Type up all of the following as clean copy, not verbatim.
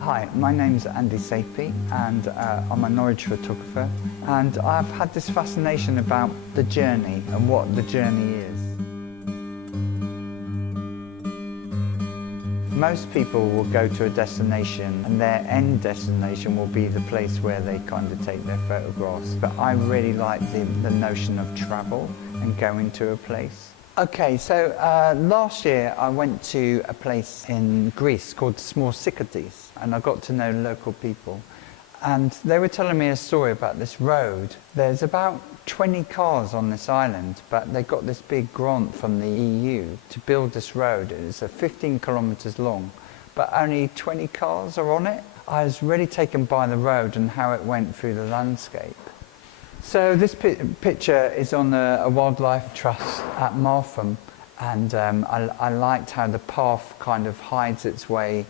Hi, my name's Andi Sapey and I'm a Norwich photographer, and I've had this fascination about the journey and what the journey is. Most people will go to a destination and their end destination will be the place where they kind of take their photographs, but I really like the notion of travel and going to a place. Okay, so last year I went to a place in Greece called Small Cyclades, and I got to know local people. And they were telling me a story about this road. There's about 20 cars on this island, but they got this big grant from the EU to build this road. It's 15 kilometres long, but only 20 cars are on it. I was really taken by the road and how it went through the landscape. So this picture is on a wildlife trust at Martham, and I liked how the path kind of hides its way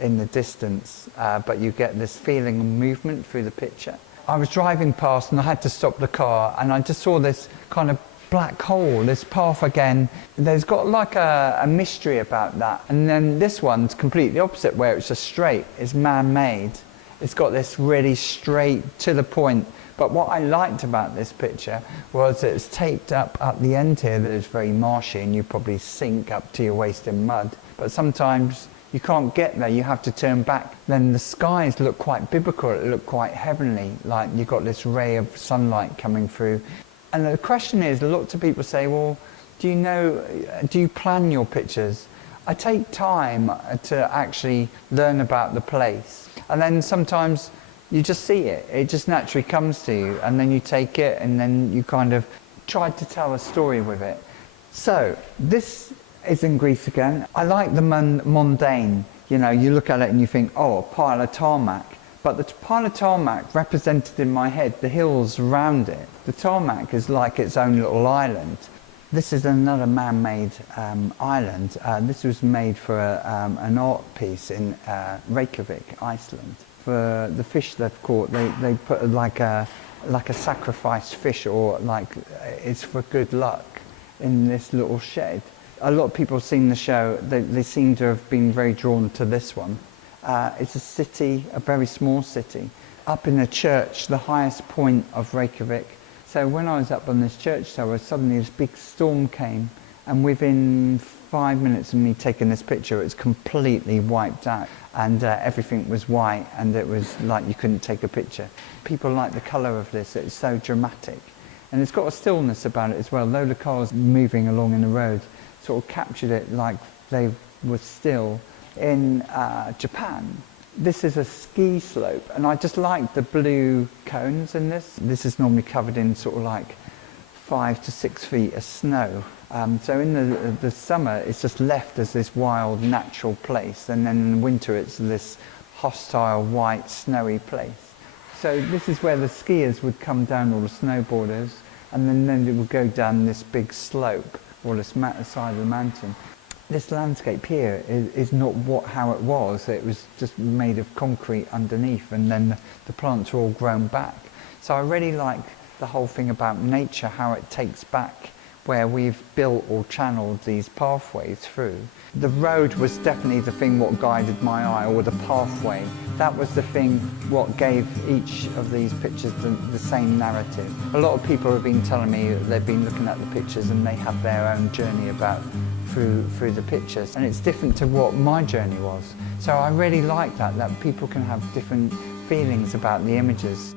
in the distance, but you get this feeling of movement through the picture. I was driving past and I had to stop the car, and I just saw this kind of black hole, this path again. There's got like a mystery about that. And then this one's completely opposite, where it's just straight, it's man-made. It's got this really straight, to the point. But what I liked about this picture was it's taped up at the end here that is very marshy, and you probably sink up to your waist in mud. But sometimes you can't get there, you have to turn back. Then the skies look quite biblical, it looked quite heavenly, like you've got this ray of sunlight coming through. And the question is, lots of people say, well, do you plan your pictures? I take time to actually learn about the place. And then sometimes you just see it, it just naturally comes to you, and then you take it and then you kind of try to tell a story with it. So this is in Greece again. I like the mundane, you know, you look at it and you think, oh, a pile of tarmac. But the pile of tarmac represented in my head the hills around it. The tarmac is like its own little island. This is another man-made island. This was made for an art piece in Reykjavik, Iceland. For the fish they've caught, they put like a sacrificed fish, or like it's for good luck, in this little shed. A lot of people have seen the show. They seem to have been very drawn to this one. It's a city, a very small city, up in a church, the highest point of Reykjavik. So when I was up on this church tower, suddenly this big storm came, and within 5 minutes of me taking this picture, it was completely wiped out, and everything was white, and it was like you couldn't take a picture. People like the colour of this, it's so dramatic. And it's got a stillness about it as well. Though the cars moving along in the road sort of captured it like they were still. In Japan, this is a ski slope, and I just like the blue cones in this. This is normally covered in sort of like 5 to 6 feet of snow. So in the summer, it's just left as this wild, natural place, and then in the winter, it's this hostile, white, snowy place. So this is where the skiers would come down, or the snowboarders, and then it would go down this big slope, or this side of the mountain. This landscape here is not how it was. It was just made of concrete underneath, and then the plants are all grown back. So I really like the whole thing about nature, how it takes back where we've built or channeled these pathways through. The road was definitely the thing what guided my eye, or the pathway. That was the thing what gave each of these pictures the same narrative. A lot of people have been telling me that they've been looking at the pictures and they have their own journey about through the pictures, and it's different to what my journey was. So I really like that people can have different feelings about the images.